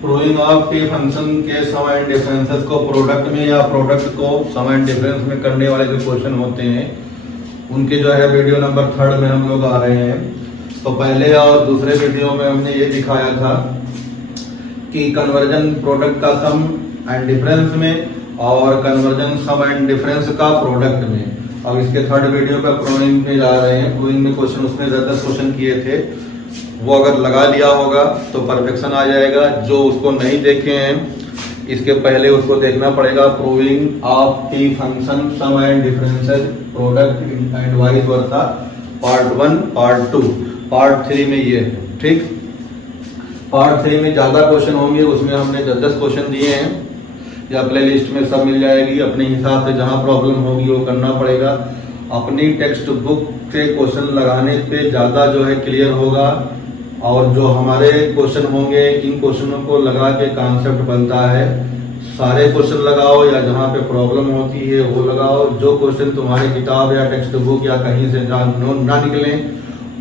Proving of T function के सम and differences को product में या प्रोडक्ट को सम एंड डिफरेंस में करने वाले जो क्वेश्चन होते हैं उनके जो है वीडियो नंबर 3 में हम लोग आ रहे हैं। तो पहले और दूसरे वीडियो में हमने ये दिखाया था कि कन्वर्जन प्रोडक्ट का सम एंड डिफरेंस में और कन्वर्जन सम एंड डिफरेंस का प्रोडक्ट में। अब इसके 3rd वीडियो पे प्रूविंग में जा रहे हैं। प्रूविंग में क्वेश्चन उसमें 10 क्वेश्चन किए थे, वो अगर लगा लिया होगा तो परफेक्शन आ जाएगा। जो उसको नहीं देखे हैं इसके पहले उसको देखना पड़ेगा। Proving of T function sum and differences product and vice versa part 1 part 2 part 3 में ये है। ठीक, पार्ट 3 में ज्यादा क्वेश्चन होंगे, उसमें हमने 10 क्वेश्चन दिए हैं या प्ले लिस्ट में सब मिल जाएगी। अपने हिसाब से जहां प्रॉब्लम होगी वो करना पड़ेगा। अपनी टेक्स्ट बुक से क्वेश्चन लगाने पे ज्यादा जो है क्लियर होगा और जो हमारे क्वेश्चन होंगे इन क्वेश्चनों को लगा के कॉन्सेप्ट बनता है। सारे क्वेश्चन लगाओ या जहाँ पे प्रॉब्लम होती है वो लगाओ। जो क्वेश्चन तुम्हारी किताब या टेक्स्ट बुक या कहीं से ना निकले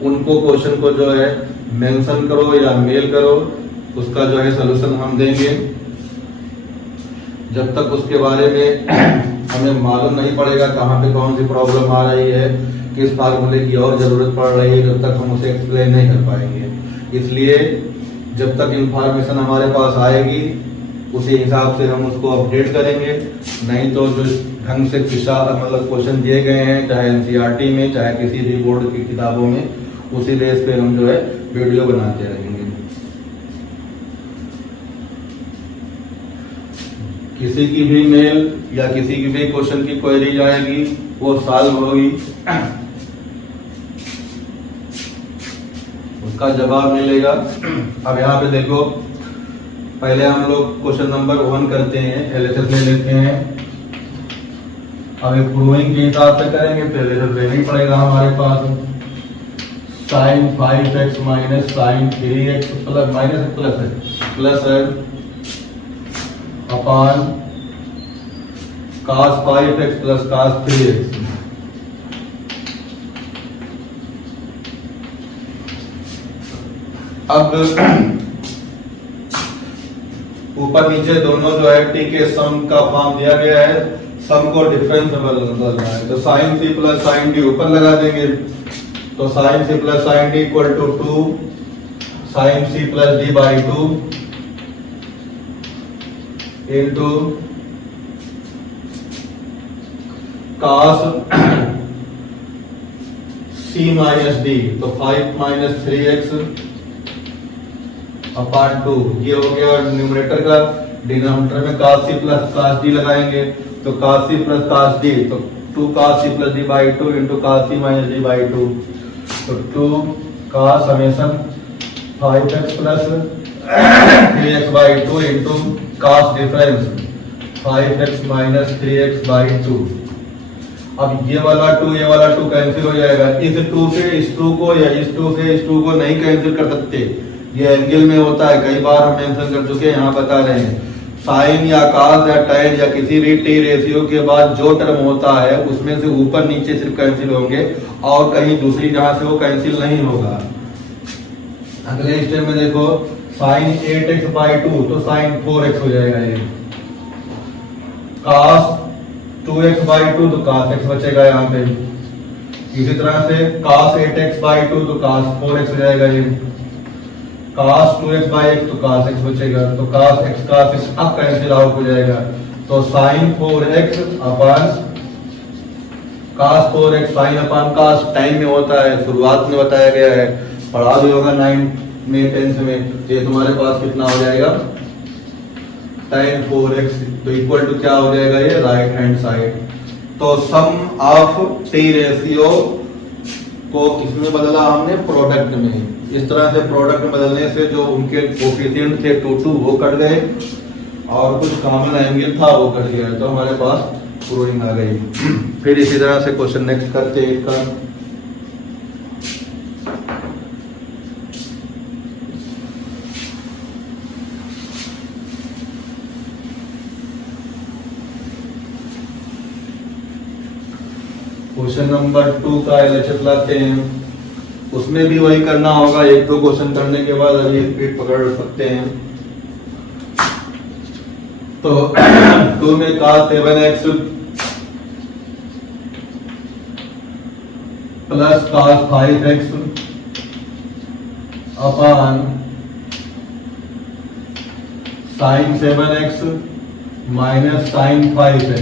उनको क्वेश्चन को जो है मेंशन करो या मेल करो, उसका जो है सोल्यूशन हम देंगे। जब तक उसके बारे में हमें मालूम नहीं पड़ेगा कहाँ पे कौन सी प्रॉब्लम आ रही है, किस फार्मूले की और जरूरत पड़ रही है, जब तक हम उसे एक्सप्लेन नहीं कर पाएंगे। इसलिए जब तक इंफॉर्मेशन हमारे पास आएगी उसी हिसाब से हम उसको अपडेट करेंगे। नहीं तो जो ढंग से मतलब क्वेश्चन दिए गए हैं चाहे एनसीईआरटी में चाहे किसी भी बोर्ड की किताबों में, उसी बेस पे हम जो है वीडियो बनाते रहेंगे। किसी की भी मेल या किसी की भी क्वेश्चन की क्वेरी आएगी वो सॉल्व होगी, उसका जवाब मिलेगा। अब यहाँ पे देखो, पहले हम लोग क्वेश्चन नंबर 1 करते हैं, एलएचएस ले लेते हैं। अब एक प्रूविंग के हिसाब से करेंगे तो एलएचएस लेना ही पड़ेगा हमारे पास। sin 5x minus sin 3x plus है upon cos 5x plus cos 3x। अब ऊपर नीचे दोनों जो है टी के सम का फॉर्म दिया गया है, सम को डिफरेंस में बदलना है। तो sin c plus sin d ऊपर लगा देंगे, तो sin c plus sin d equal to 2 sin c plus d by 2 into cos c minus d, तो 5 माइनस 3x अपॉन 2। ये हो गया न्यूमरेटर का। डिनोमिनेटर में cos c plus cos d लगाएंगे, तो cos c plus cos d, तो 2 cos c plus d by 2 into cos c minus d by 2, तो 2 cos summation 5x plus 3x by 2 into cos difference 5x minus 3x by 2। अब ये वाला 2 cancel हो जाएगा। इस 2 से इस 2 को या इस 2 से इस 2 को नहीं कैंसिल कर सकते, ये एंगल में होता है, कई बार हम मेंशन कर चुके हैं, यहाँ बता रहे हैं। साइन या cos या tan या किसी भी टी रेशियो के बाद जो टर्म होता है उसमें से ऊपर नीचे सिर्फ कैंसिल होंगे और कहीं दूसरी जहां से वो कैंसिल नहीं होगा। अगले स्टेप में देखो, sin 8x बाई 2 तो sin 4x हो जाएगा। ये cos 2x बाई 2 तो cos x बचेगा यहाँ पे। इसी तरह से cos 8x बाई 2 तो cos 4x हो जाएगा। ये cos 2x बाई x तो cos x बचेगा, तो cos x अब कैंसिल आउट हो जाएगा। तो sin 4x upon cos 4x sin upon cos time में होता है, शुरुआत में बताया गया है, पढ़ा भी होगा 9 में 10th में। ये तुम्हारे पास कितना हो जाएगा tan 4x, तो इक्वल टू क्या हो जाएगा ये राइट हैंड साइड। तो सम ऑफ टी रेशियो को किसमें बदला हमने, प्रोडक्ट में। इस तरह से प्रोडक्ट में बदलने से जो उनके कोफिशिएंट थे 2 वो कट गए और कुछ कॉमन एंगल था वो कट गया, तो हमारे पास प्रूविंग आ गई। फिर इसी तरह से क्वेश्चन नेक्स्ट करते हैं इसका। क्वेश्चन नंबर 2 का एलएचएस लाते हैं। उसमें भी वही करना होगा, 1-2 क्वेश्चन करने के बाद अभी स्पीड पकड़ सकते हैं। तो 2 में cos 7x plus cos 5x upon sin 7x minus sin 5x।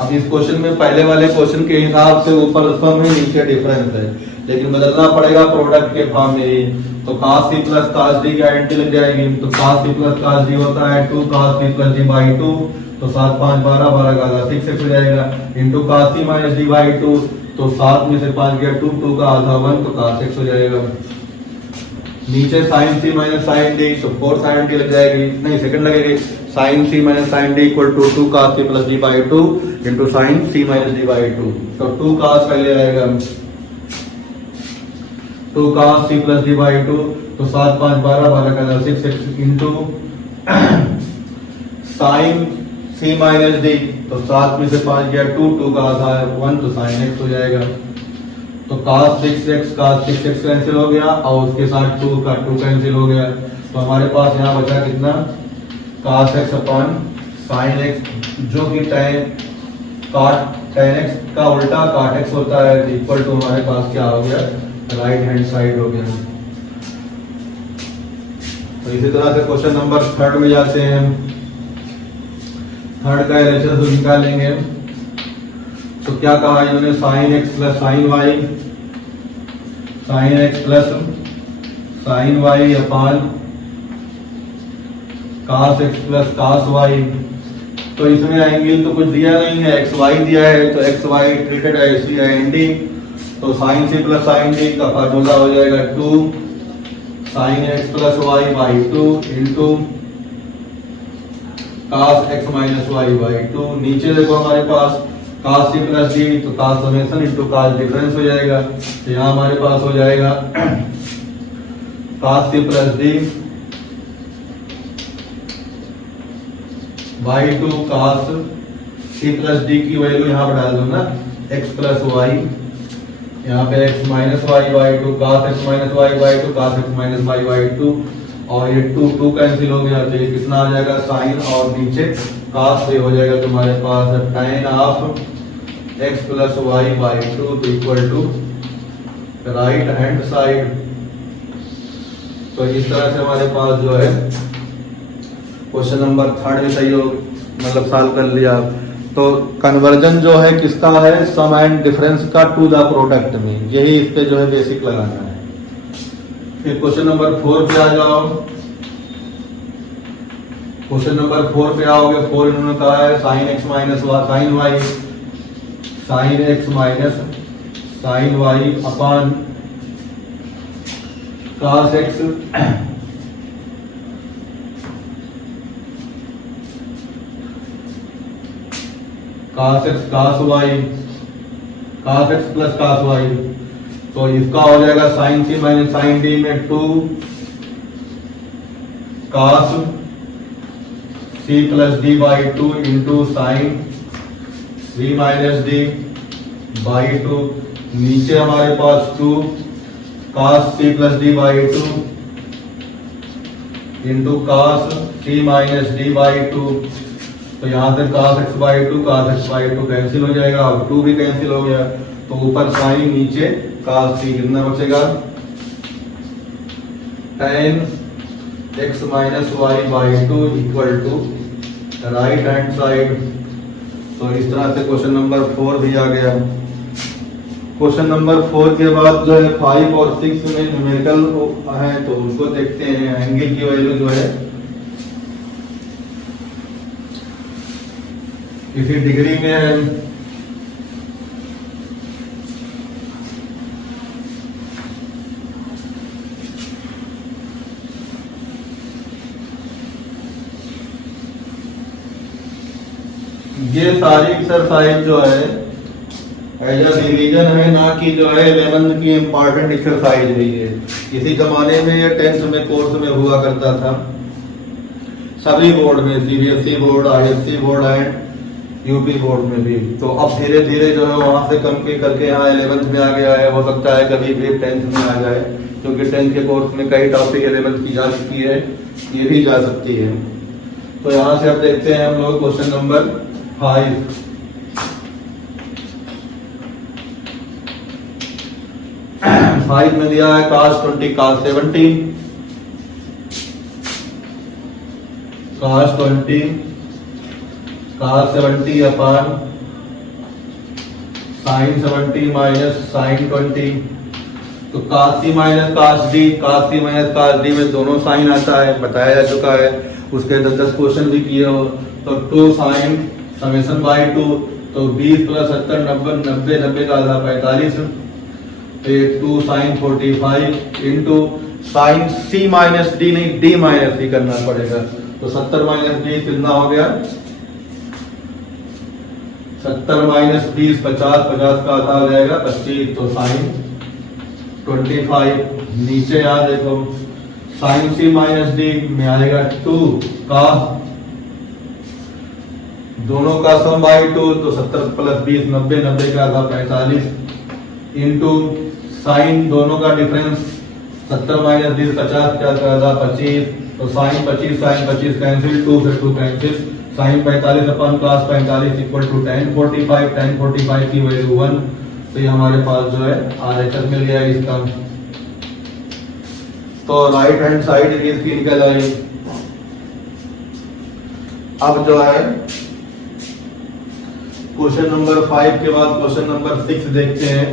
अब इस क्वेश्चन में पहले वाले क्वेश्चन के हिसाब से ऊपर सम है, नीचे डिफरेंस है, लेकिन बदलना पड़ेगा प्रोडक्ट के फॉर्म में ही। तो cos c plus cos d की आइडेंटिटी लग जाएगी। तो cos c plus cos d होता है 2 cos c plus d by 2, तो 7 5 12 12 का आधा 6x हो जाएगा, into cos c minus d by 2, तो 7 में से 5 गया 2, 2 का आधा 1, तो cos x हो जाएगा। नीचे sin c minus sin d, तो 4 sin d लग जाएगी, नहीं सेकंड लगेगी, sin c minus sin d equal to 2 cos c plus d by 2 into sin c minus d by 2, तो 2 cos पहले आएगा, 2 cos c plus d by 2, तो 7 5 12 12 का 6x into sin c minus d, तो 7 में से 5 गया 2, 2 का आधा 1, तो sin x हो जाएगा। तो cos 6x कैंसिल हो गया और उसके साथ 2 का 2 कैंसिल हो गया, तो हमारे पास यहाँ बचा कितना, cos x upon sin x, जो कि tan x का उल्टा cot x होता है, इक्वल टू हमारे पास क्या हो गया, राइट हैंड साइड हो गया। तो इसी तरह से क्वेश्चन नंबर 3 में जाते हैं। थर्ड का एलएचएस निकालेंगे। तो क्या कहा इन्होंने, sin x plus sin y, sin x plus sin y upon cos x plus cos y। तो इसमें एंगल तो कुछ दिया नहीं है, एक्स वाई दिया है, तो एक्स वाई ट्रीटेड है इसलिए एनडी, तो sin c plus sin d का फार्मूला हो जाएगा 2 sin x plus y by 2 into cos x minus y by 2। नीचे देखो हमारे पास cos c प्लस d, तो cos summation into cos difference हो जाएगा, तो यहाँ हमारे पास हो जाएगा cos c plus d by 2 cos c plus d की वैल्यू यहाँ पर डाल दो ना, x प्लस y, यहाँ पे x minus y by 2 cos x minus y by 2 cos x minus y by 2, और ये 2 2 कैंसिल हो गया, तो ये कितना आ जाएगा साइन और नीचे cos से हो जाएगा तुम्हारे पास tan of x plus y by 2 equal to right hand side. तो इस तरह से हमारे पास जो है क्वेश्चन नंबर 3 में सही हो, मतलब सॉल्व कर लिया। तो कन्वर्जन जो है किसका है, सम एंड डिफरेंस का टू द प्रोडक्ट में, यही इस पे जो है बेसिक लगाना है। फिर क्वेश्चन नंबर 4 पे आ जाओ। क्वेश्चन नंबर 4 पे आओगे, 4 इन्होंने कहा है sin x minus sin y, sin x minus sin y upon cos x cos x cos y, cos x plus cos y, तो इसका हो जाएगा sin c minus sin d में 2 cos c plus d by 2 into sin c minus d by 2। नीचे हमारे पास 2 cos c plus d by 2 into cos c minus d by 2, तो यहाँ से cos x by 2 cos x by 2 cancel हो जाएगा और 2 भी कैंसिल हो गया, तो ऊपर साइन नीचे cos c, कितना बचेगा tan x minus y by 2 equal to right hand side. तो इस तरह से क्वेश्चन नंबर 4 भी आ गया। क्वेश्चन नंबर 4 के बाद जो है 5 और 6 में न्यूमेरिकल है, तो उनको देखते हैं। एंगल की वैल्यू जो है किसी डिग्री में है, ये सारी एक्सरसाइज जो है एज अ रिवीजन है, ना कि जो है 11th की इंपॉर्टेंट एक्सरसाइज है। ये किसी जमाने में या 10th में कोर्स में हुआ करता था सभी बोर्ड में, CBSE board, ISC board and UP board में भी। तो अब धीरे धीरे जो है वहां से कम के करके यहाँ 11th में आ गया है। हो सकता है कभी भी 10th में आ जाए, क्योंकि 10th के कोर्स में कई टॉपिक 11th की जा चुकी है, ये भी जा सकती है। तो यहां से अब देखते हैं हम लोग क्वेश्चन नंबर 5। फाइव में दिया है cos 20 cos 70 cos 20 cos 70 अपन sin 70 माइनस sin 20। तो cos c minus cos d में दोनों साइन आता है, बताया जा चुका है। उसके अंदर 10 क्वेश्चन भी किए हो। तो 2 sin समेशन बाई 2, तो 20 प्लस 70 90 का आधा 45, 2 sin 45 into sine c minus D, नहीं d माइनस सी करना पड़ेगा। तो 70 माइनस डी कितना हो गया, 70 माइनस 20 50, 50 का आधा हो जाएगा 25। तो साइन 25 नीचे यहाँ देखो साइन c माइनस डी में आएगा 2 का दोनों का सम बाई 2, तो 70 प्लस 20 90 का आधा 45 इंटू साइन दोनों का डिफरेंस 70 माइनस 20 50 का आधा 25। तो साइन 25 कैंसिल, 2 से 2 कैंसिल, साइन 45 अपन cos 45 इक्वल टू tan 45 की वैल्यू 1। तो ये हमारे पास जो है RHS मिल गया इसका। तो राइट हैंड साइड इसकी निकल आई। अब जो है क्वेश्चन नंबर 5 के बाद क्वेश्चन नंबर 6 देखते हैं।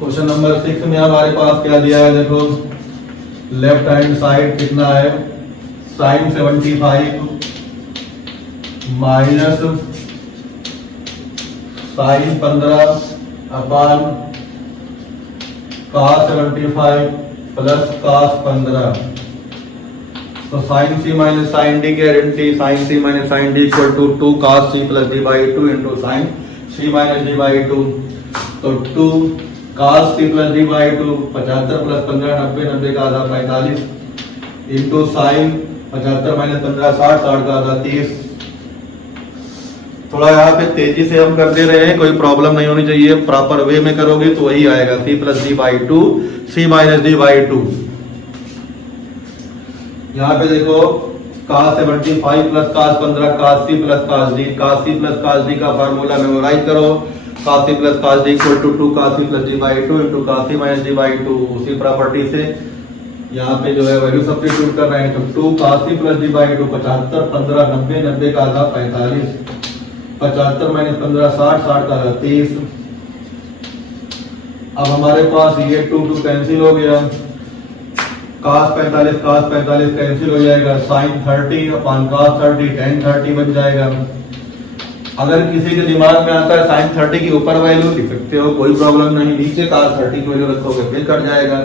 क्वेश्चन नंबर 6 में हमारे पास क्या दिया है, देखो लेफ्ट हैंड साइड कितना है, sine 75 minus sine 15 upon cos 75 plus cos 15। तो sine c minus sine D की identity, sine c minus sine D equal to 2 cos c plus d by 2 into sine c minus d by 2। तो 2 cos c plus d by 2 75 plus 15 90 का आधा 45 into sine 75 minus 15 60 का आधा 30। थोड़ा यहाँ पे तेजी से हम कर दे रहे हैं, कोई प्रॉब्लम नहीं होनी चाहिए। प्रॉपर वे में करोगे तो वही आएगा, c plus d by 2 c minus d by 2। यहाँ पे देखो cos 75 plus cos 15 cos c plus cos d, cos c plus cos d का फार्मूला मेमोराइज करो। cos c plus cos d equal to 2 cos c plus d by 2 into cos c minus d by 2। उसी property से यहाँ पे जो है value substitute कर रहे हैं। तो 2 cos c plus d by 2 75 15 90 का आधा 45, 75 माइनस 15 60 का आधा 30। अब हमारे पास ये 2 कैंसिल हो गया, cos 45 कैंसिल हो जाएगा, sin 30 अपान cos 30 tan 30 बन जाएगा। अगर किसी के दिमाग में आता है sin 30 की ऊपर वैल्यू लिख सकते हो, कोई प्रॉब्लम नहीं, नीचे cos 30 की वैल्यू रखोगे फिर कट जाएगा।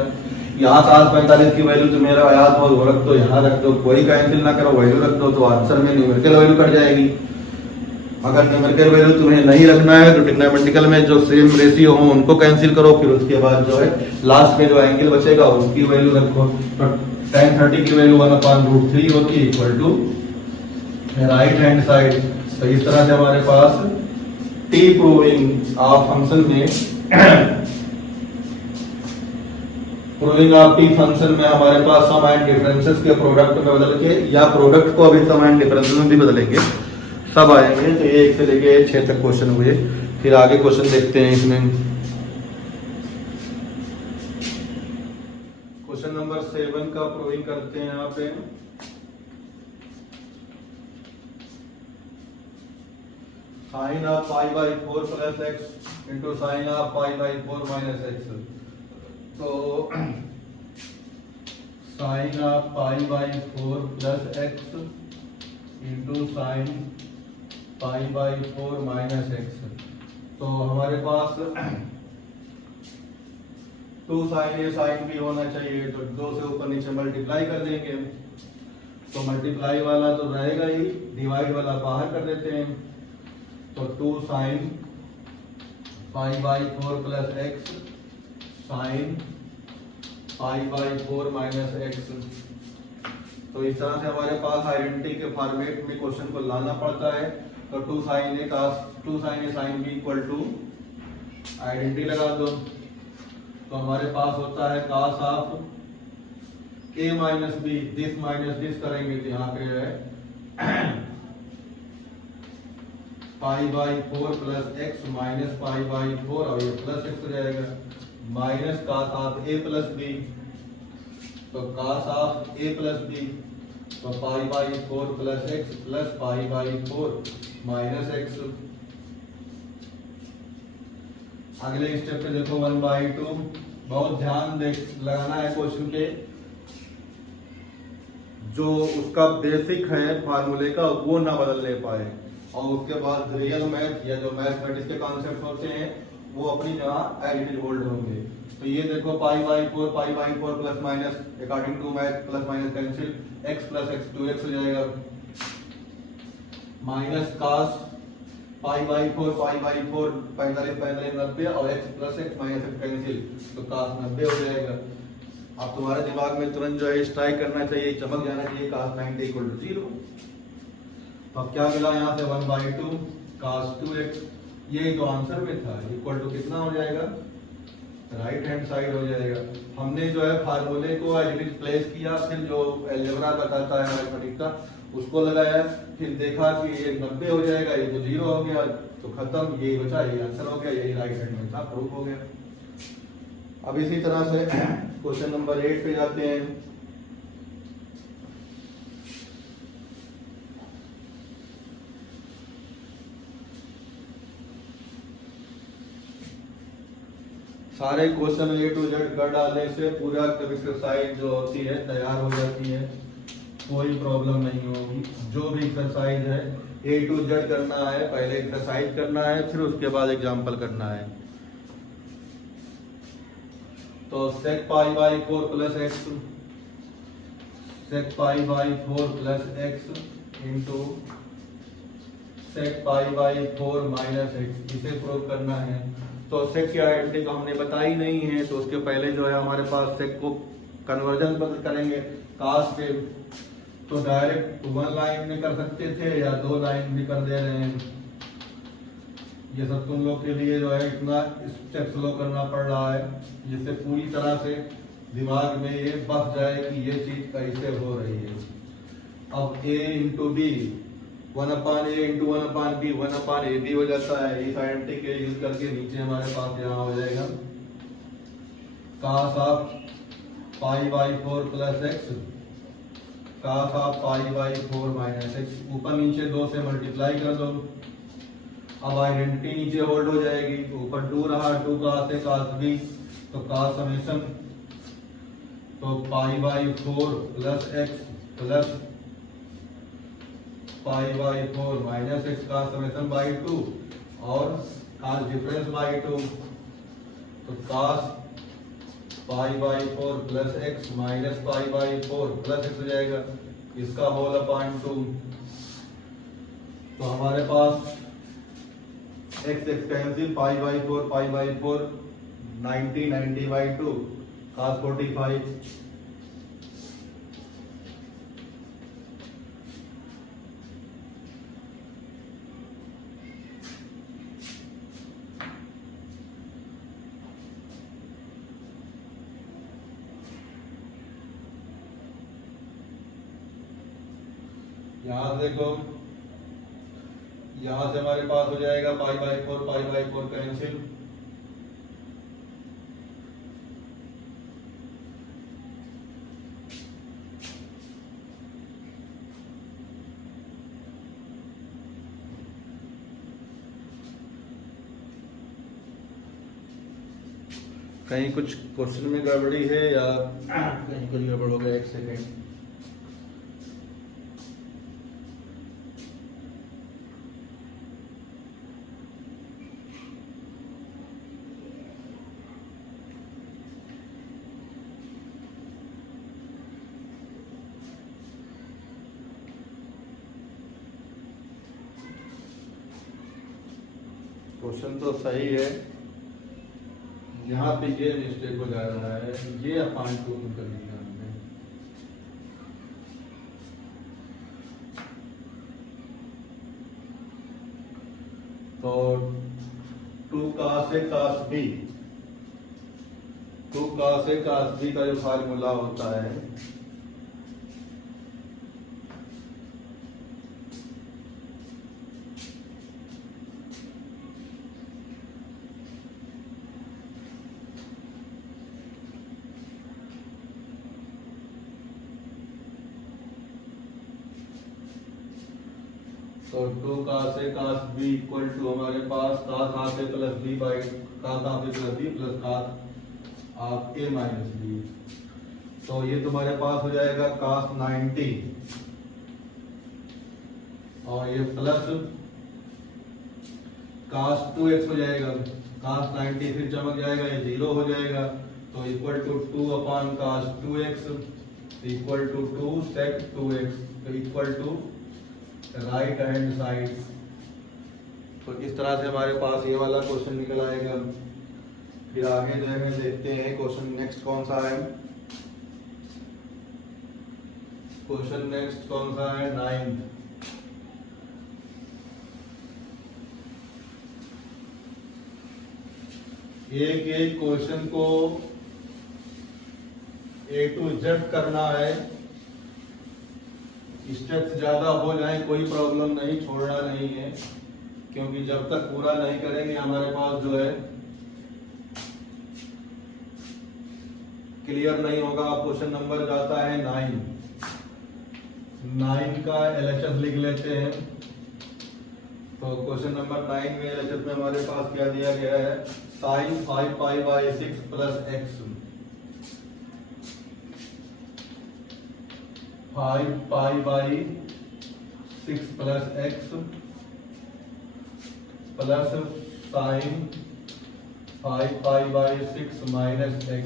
यहाँ cos 45 की वैल्यू तो मेरा याद हो वो रख दो, यहाँ रख दो, कोई कैंसिल ना करो, वैल्यू रख दो, तो आंसर में न्यूमेरिकल वैल्यू कट जाएगी। अगर न्यूमेरिकल वैल्यू तुम्हें नहीं रखना है तो ट्रिग्नोमेट्रिकल में जो सेम रेशियो हो उनको कैंसिल करो, फिर उसके बाद जो है लास्ट में जो एंगल बचेगा उसकी वैल्यू रखो। तो tan 30 की वैल्यू 1/√3 होती है equal to right hand side. तो इस तरह से हमारे पास टी प्रूविंग ऑफ फंक्शन में प्रूविंग ऑफ टी फंक्शन में हमारे पास सम एंड डिफरेंसेस के प्रोडक्ट में बदल के, या प्रोडक्ट को अभी सम एंड डिफरेंसेस में भी बदलेंगे, सब आएंगे। तो ये 1 से लेके 6 तक क्वेश्चन हुए, फिर आगे क्वेश्चन देखते हैं। इसमें क्वेश्चन नंबर 7 का प्रूविंग करते हैं। यहाँ पे sine of pi by 4 plus X into sine of pi by 4 minus X. तो sine of pi by 4 plus X into sine pi by 4 minus X. तो हमारे पास 2 साइन ए साइन बी होना चाहिए, तो 2 से ऊपर नीचे मल्टीप्लाई कर देंगे। तो मल्टीप्लाई वाला तो रहेगा ही, डिवाइड वाला बाहर कर देते हैं। तो 2 sign pi by 4 plus x sign pi by 4 minus X. तो इस तरह से हमारे पास आइडेंटिटी के फॉर्मेट में क्वेश्चन को लाना पड़ता है। तो 2 sin A sin B equal to identity लगा दो, तो हमारे पास होता है cos of A minus B, this minus this करेंगे तो यहाँ पे है pi by 4 plus X minus pi by 4 और ये प्लस एक्स हो जाएगा, minus cos of A plus B, तो cos of A plus B, तो pi by 4 plus X plus pi by 4 minus X. अगले स्टेप पे देखो 1/2, बहुत ध्यान लगाना है क्वेश्चन के, जो उसका बेसिक है फार्मूले का वो ना बदलने पाए, और उसके बाद रियल मैथ या जो मैथमेटिक्स के कॉन्सेप्ट होते हैं वो अपनी जगह एज इट इज होल्ड होंगे। तो ये देखो pi by 4 plus minus according to math plus minus cancel, x plus x 2x हो जाएगा, माइनस cos पाई बाई 4 45 90 और x plus X minus x cancel, तो cos 90 हो जाएगा। अब तुम्हारे दिमाग में तुरंत जो है स्ट्राइक करना चाहिए, चमक जाना चाहिए cos 90 इक्वल टू 0। तो अब क्या मिला यहाँ से 1/2 cos 2x, ये तो आंसर में था, इक्वल टू कितना हो जाएगा, राइट हैंड साइड हो जाएगा। हमने जो है फार्मूले को एज इट इज प्लेस किया, फिर जो अलजेब्रा बताता है मैथमेटिक्स का उसको लगाया, फिर देखा कि ये 90 हो जाएगा, ये तो 0 हो गया, तो खत्म, यही बचा, यही आंसर हो गया, यही राइट हैंड में था, प्रूफ हो गया। अब इसी तरह से क्वेश्चन नंबर 8 पे जाते हैं। सारे क्वेश्चन A to Z कर डालने से पूरा एक्सरसाइज जो होती है तैयार हो जाती है, कोई प्रॉब्लम नहीं होगी। जो भी एक्सरसाइज है A to Z करना है, पहले एक्सरसाइज करना है, फिर उसके बाद एग्जाम्पल करना है। तो sec pi by 4 plus x, sec pi by 4 plus X into sec pi by 4 minus x, इसे प्रूव करना है। तो sec की आइडेंटिटी को हमने बताई नहीं है, तो उसके पहले जो है हमारे पास sec को कन्वर्जन करेंगे cos पे, तो डायरेक्ट 1 लाइन में कर सकते थे या 2 लाइन भी कर दे रहे हैं। ये सब तुम लोग के लिए जो है इतना स्टेप स्लो करना पड़ रहा है, जिससे पूरी तरह से दिमाग में ये बस जाए कि ये चीज कैसे हो रही है। अब a into B 1/a into 1/b 1/ab हो जाता है। इस आइडेंटिटी के यूज करके नीचे हमारे पास यहाँ हो जाएगा cos of pi by 4 plus x, cos of pi by 4 minus x, ऊपर नीचे 2 से मल्टीप्लाई कर दो। अब आइडेंटिटी नीचे होल्ड हो जाएगी, ऊपर 2 रहा, 2 cos a cos b, तो cos समेशन, तो pi by 4 plus X plus pi by 4 minus X का समेशन बाई 2 और cos डिफरेंस बाई 2, तो cos pi by 4 plus X minus pi by 4 plus X हो जाएगा, इसका होल अपॉन 2। तो हमारे पास X X cancel, pi by 4 90 by 2 cos 45। यहाँ से देखो, यहाँ से हमारे पास हो जाएगा पाई बाई 4 कैंसिल, कहीं कुछ क्वेश्चन में गड़बड़ी है या कहीं कुछ गड़बड़ हो गया, 1 सेकेंड। क्वेश्चन तो सही है, यहाँ पे ये मिस्टेक हो जा रहा है, ये अपान टू कर दिया हमने। तो 2 cos A cos B, 2 cos A cos B का जो फार्मूला होता है तो 2 cos A cos B equal to हमारे पास cos A plus B by cos A plus B plus cos A minus B। तो ये तुम्हारे पास हो जाएगा cos 90 और ये प्लस cos 2x हो जाएगा। cos 90 फिर चमक जाएगा, ये 0 हो जाएगा। तो equal to 2 upon cos 2x equal to 2 sec 2x तो equal to right hand side. तो इस तरह से हमारे पास ये वाला क्वेश्चन निकल आएगा। फिर आगे जो है देखते हैं क्वेश्चन नेक्स्ट कौन सा है। क्वेश्चन नेक्स्ट कौन सा है, 9th। एक एक क्वेश्चन को A to Z करना है। स्टेप्स ज्यादा हो जाए कोई प्रॉब्लम नहीं, छोड़ना नहीं है, क्योंकि जब तक पूरा नहीं करेंगे हमारे पास जो है क्लियर नहीं होगा। क्वेश्चन नंबर जाता है 9 का LHS लिख लेते हैं। तो क्वेश्चन नंबर 9 में LHS में हमारे पास क्या दिया गया है, sin 5 pi by 6 plus x 5 pi by 6 plus x plus sine 5 pi by 6 minus x।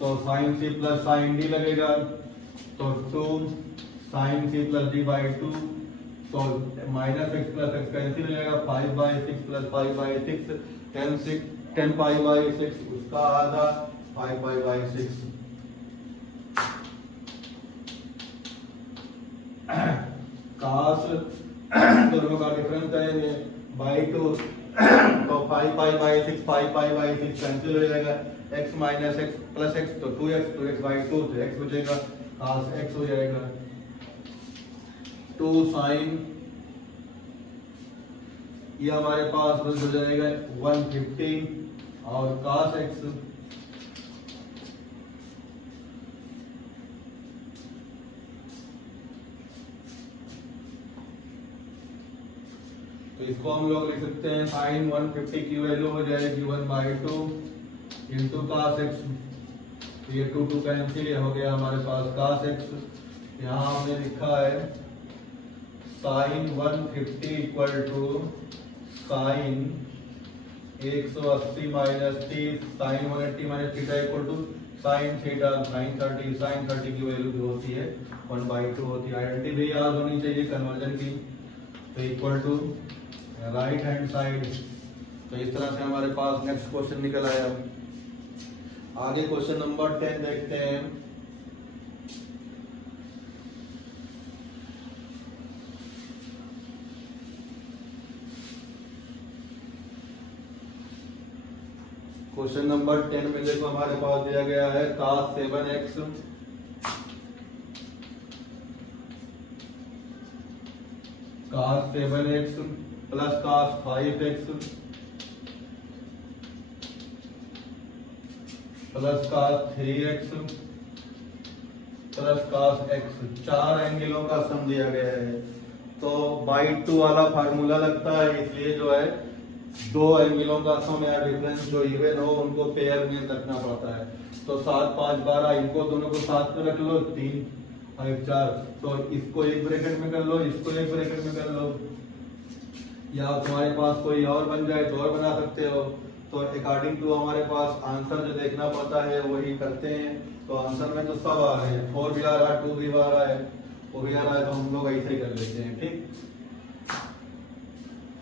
तो sine c plus sine d लगेगा, तो 2 sine c plus d by 2, तो minus x plus x cancel हो जाएगा। 5 by 6 plus 5 by 6 10 pi by 6 उसका आधा 5 pi by 6। काश दोनों का डिफरेंस करेंगे बाई 2 तो 5 pi by 6 5 pi by 6 cancel हो जाएगा। x minus x plus x तो 2x बाई 2 तो x बचेगा, काश x हो जाएगा। 2 साइन ये हमारे पास बस हो जाएगा 150 और काश x तो इसको हम लोग लिख सकते हैं साइन 150 की वैल्यू हो जाएगी 1/2 इंटू कास एक्स। ये 2 कैंसिल हो गया हमारे पास कास एक्स। यहाँ हमने लिखा है sine 150 equal to sine 180 minus 30 sine 180 minus theta equal to sine theta sine 30। Sine 30 की वैल्यू जो होती है 1/2 होती है। आइडेंटिटी भी याद होनी चाहिए कन्वर्जन की। तो equal to right hand side. तो इस तरह से हमारे पास नेक्स्ट क्वेश्चन निकल आया। आगे क्वेश्चन नंबर 10 देखते हैं। क्वेश्चन नंबर 10 में देखो हमारे पास दिया गया है cos 7x cos 7x plus cos 5x plus cos 3x plus cos x। 4 एंगलों का सम दिया गया है। तो बाई 2 वाला फार्मूला लगता है, इसलिए जो है 2 एंगलों का सम या डिफरेंस जो इवन हो उनको पेयर में रखना पड़ता है। तो 7 5 12 इनको दोनों को साथ में रख लो, 3 5 4। तो इसको एक ब्रैकेट में कर लो, इसको एक ब्रैकेट में कर लो, या तुम्हारे पास कोई और बन जाए तो और बना सकते हो। तो अकॉर्डिंग टू हमारे पास आंसर जो देखना पड़ता है वही करते हैं। तो आंसर में तो सब आ रहे हैं, 4 भी आ रहा है, 2 भी आ रहा है, वो भी आ रहा है, तो हम लोग ऐसे ही कर लेते हैं। ठीक।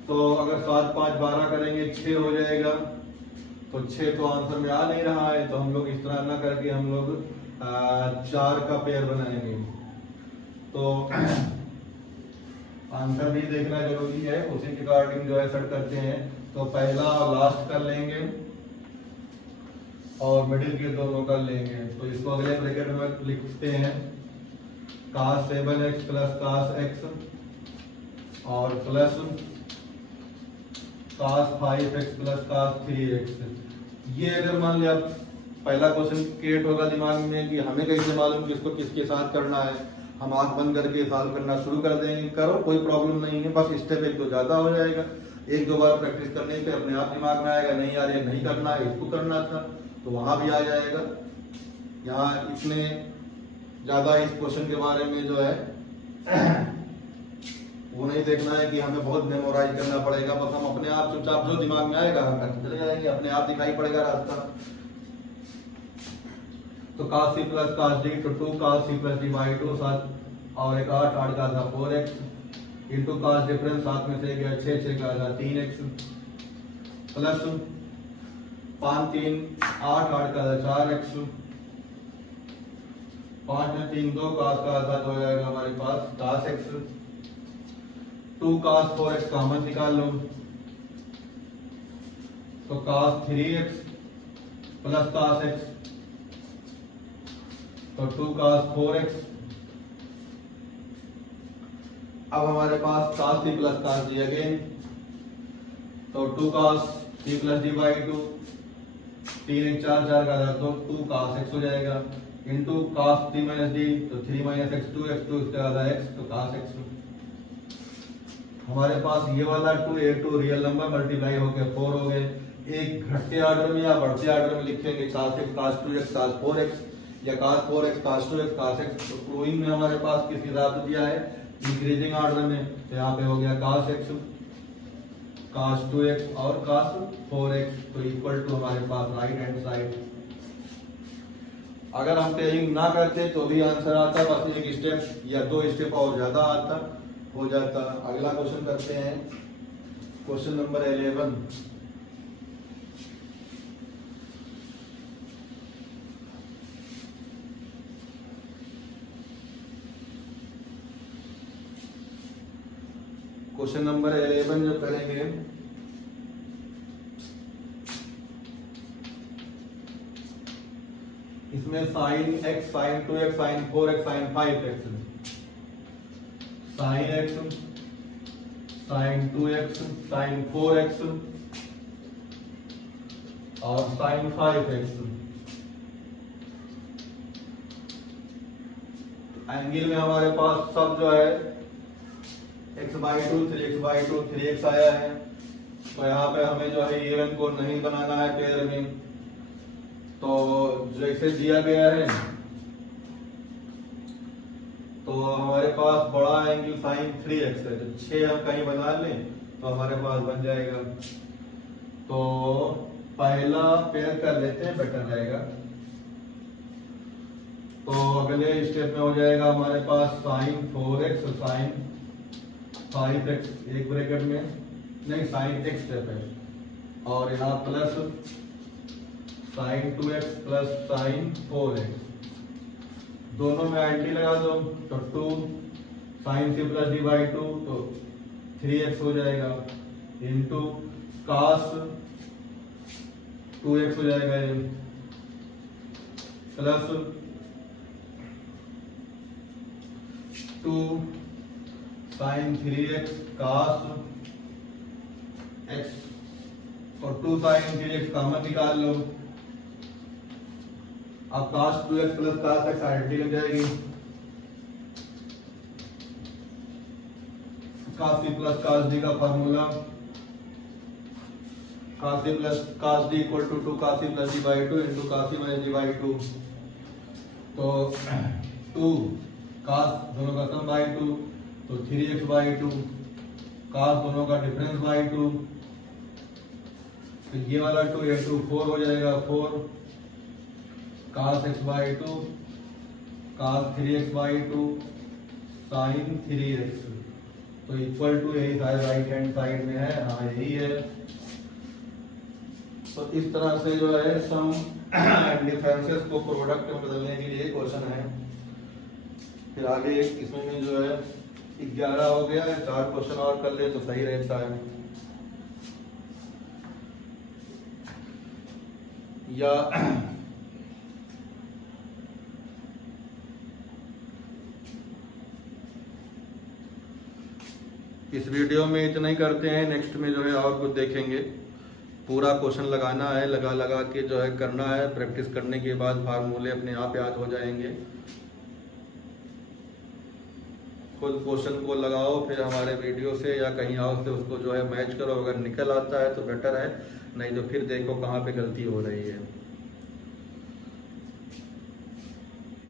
तो अगर 7 5 12 करेंगे 6 हो जाएगा। तो 6 तो आंसर में आ नहीं रहा है, तो हम लोग इस तरह ना करके हम लोग 4 का पेयर बनाएंगे। तो आंसर भी देखना जरूरी है, उसी के अकॉर्डिंग जो है सेट करते हैं। तो पहला और लास्ट कर लेंगे और मिडिल के दोनों कर लेंगे। तो इसको अगले ब्रैकेट में लिखते हैं cos 7x plus cos x और plus cos 5x plus cos 3x। ये अगर मान लिया पहला क्वेश्चन क्रिएट होगा दिमाग में कि हमें कैसे मालूम कि इसको किसके साथ करना है, हम आंख बंद करके सॉल्व करना शुरू कर देंगे। करो, कोई प्रॉब्लम नहीं है, बस स्टेप एक दो ज्यादा हो जाएगा, एक दो बार प्रैक्टिस करने पे अपने आप दिमाग में आएगा, नहीं यार ये नहीं करना है, इसको करना था, तो वहां भी आ जाएगा। यहाँ इसमें ज्यादा इस क्वेश्चन के बारे में जो है वो नहीं देखना है कि हमें बहुत मेमोराइज करना पड़ेगा, बस हम अपने आप चुपचाप जो दिमाग में आएगा हम करते चले जाएंगे, अपने आप दिखाई पड़ेगा रास्ता। तो cos c plus cos d तो 2 cos c plus d by 2 साथ और एक 8 8 का था 4x इंटू cos डिफरेंस साथ में से गया 6 6 का था 3x प्लस 5 3 8 8 का था 4x 5 में 3 2 cos का था तो हो जाएगा हमारे पास cos x 2 cos 4x common निकाल लो तो cos 3x plus cos x तो 2 cos 4x। अब हमारे पास cos c plus cos d again तो 2 cos c plus d by 2 3 4 4 का था तो 2 cos x हो जाएगा इंटू cos 3 माइनस d तो 3 माइनस x 2 इसके बाद x तो cos x। हमारे पास ये वाला 2 a2 रियल नंबर मल्टीप्लाई होके 4 हो गए। एक घटते ऑर्डर में या बढ़ते ऑर्डर में लिखेंगे cos x cos 2x cos 4x या cos 4x cos 2x cos x। तो क्लोइंग में हमारे पास किस हिसाब से दिया है, इंक्रीजिंग ऑर्डर में, तो यहाँ पे हो गया cos x cos 2x और cos 4x तो इक्वल टू हमारे पास राइट हैंड साइड। अगर हम टेलिंग ना करते तो भी आंसर आता, बस एक स्टेप या दो स्टेप और ज्यादा आता हो जाता। अगला क्वेश्चन करते हैं, क्वेश्चन नंबर 11। क्वेश्चन नंबर 11 जो करेंगे इसमें sin x sin 2x sin 4x sin 5x sin x sin 2x sin 4x और sin 5x। एंगल में हमारे पास सब जो है x by 2 3x by 2 3x आया है। तो यहाँ पे हमें जो है इवन को नहीं बनाना है पेयर में, तो जैसे दिया गया है तो हमारे पास बड़ा एंगल sin 3x है, तो 6 हम कहीं बना लें तो हमारे पास बन जाएगा। तो पहला पेयर कर लेते हैं, बेटर रहेगा। तो अगले स्टेप में हो जाएगा हमारे पास sin 4x sin 5x एक ब्रैकेट में नहीं sin x स्टेप है और यहाँ plus sin 2x plus sin 4x दोनों में एंटी लगा दो तो 2 sin c plus d by 2 तो 3x हो जाएगा इंटू cos 2x हो जाएगा ये plus 2 sin 3x cos x और 2 sin 3x कॉमन निकाल लो। अब cos 2x plus cos x identity लग जाएगी। cos c plus cos d का formula cos c plus cos d equal to 2 cos c plus d by 2 into cos c minus d by 2। तो 2 cos दोनों का सम by 2 तो 3x by 2 cos दोनों का difference by 2 तो ये वाला 2 इंटू 4 हो जाएगा 4 cos x by 2 cos 3x by 2 sin 3x तो इक्वल टू यही साइड राइट हैंड साइड में है, हाँ यही है। तो इस तरह से जो है सम एंड डिफरेंसेस को प्रोडक्ट में बदलने के लिए क्वेश्चन है। फिर आगे इसमें जो है 11 हो गया है, 4 क्वेश्चन और कर ले तो सही रहता है। या इस वीडियो में इतना ही करते हैं, नेक्स्ट में जो है और कुछ देखेंगे। पूरा क्वेश्चन लगाना है, लगा लगा के जो है करना है। प्रैक्टिस करने के बाद फार्मूले अपने आप याद हो जाएंगे। खुद क्वेश्चन को लगाओ, फिर हमारे वीडियो से या कहीं और से उसको जो है मैच करो। अगर निकल आता है तो बेटर है, नहीं तो फिर देखो कहाँ पे गलती हो रही है।